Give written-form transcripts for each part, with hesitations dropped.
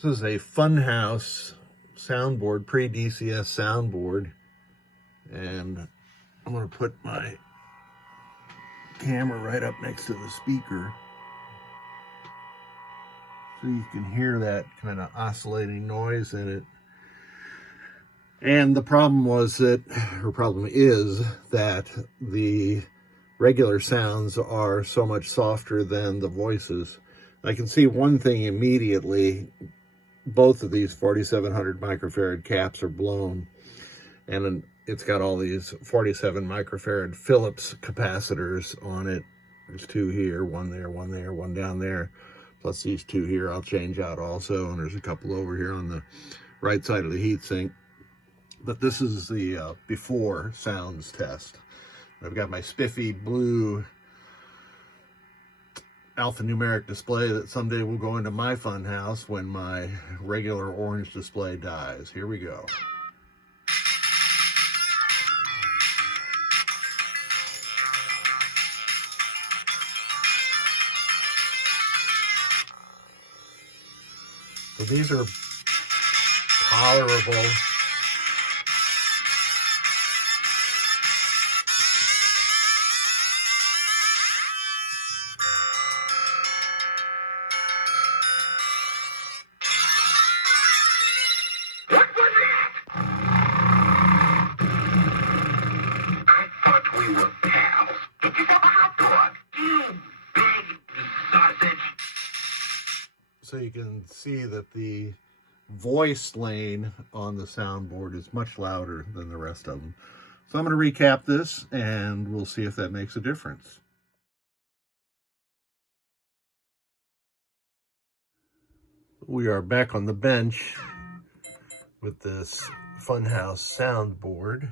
This is a FunHouse soundboard, preDCS soundboard, and I'm going to put my camera right up next to the speaker so you can hear that kind of oscillating noise in it. And the problem is that the regular sounds are so much softer than the voices. I can see one thing immediately. Both of these 4700 microfarad caps are blown, and it's got all these 47 microfarad Phillips capacitors on it. There's two here, one there, one down there, plus these two here I'll change out also, and there's a couple over here on the right side of the heatsink. But this is the before sounds test. I've got my spiffy blue alphanumeric display that someday will go into my FunHouse when my regular orange display dies. Here we go. So these are tolerable. So you can see that the voice lane on the soundboard is much louder than the rest of them. So I'm going to recap this and we'll see if that makes a difference. We are back on the bench with this FunHouse soundboard,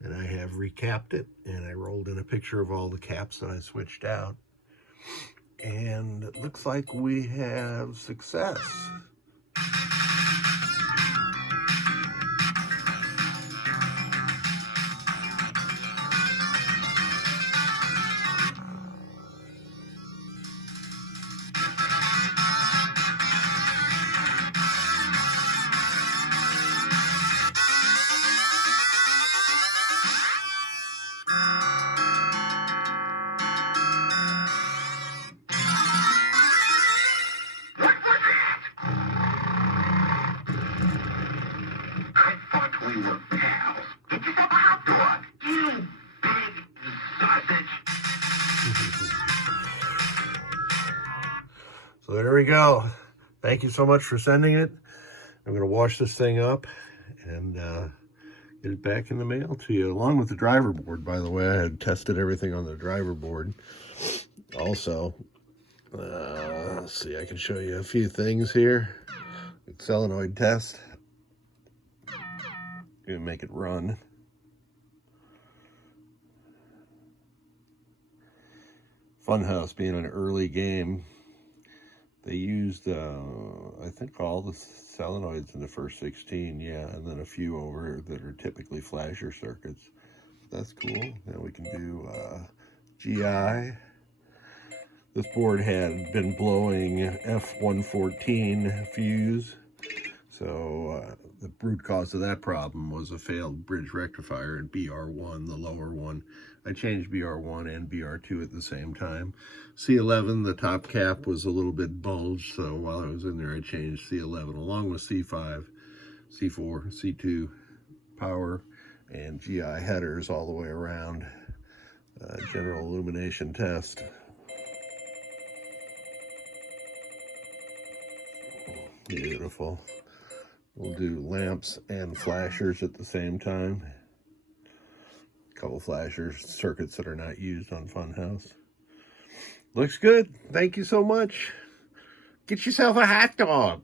and I have recapped it, and I rolled in a picture of all the caps that I switched out. And it looks like we have success. So there we go. Thank you so much for sending it. I'm going to wash this thing up and get it back in the mail to you, along with the driver board, by the way. I had tested everything on the driver board. Also, let's see, I can show you a few things here. Solenoid test. Gonna make it run. FunHouse being an early game, they used, I think, all the solenoids in the first 16, yeah, and then a few over that are typically flasher circuits. That's cool. Now we can do GI. This board had been blowing F114 fuse, so the root cause of that problem was a failed bridge rectifier at BR1, the lower one. I changed BR1 and BR2 at the same time. C11, the top cap was a little bit bulged, so while I was in there, I changed C11 along with C5, C4, C2, power, and GI headers all the way around. General illumination test. Beautiful. We'll do lamps and flashers at the same time. A couple flashers, circuits that are not used on FunHouse. Looks good. Thank you so much. Get yourself a hot dog.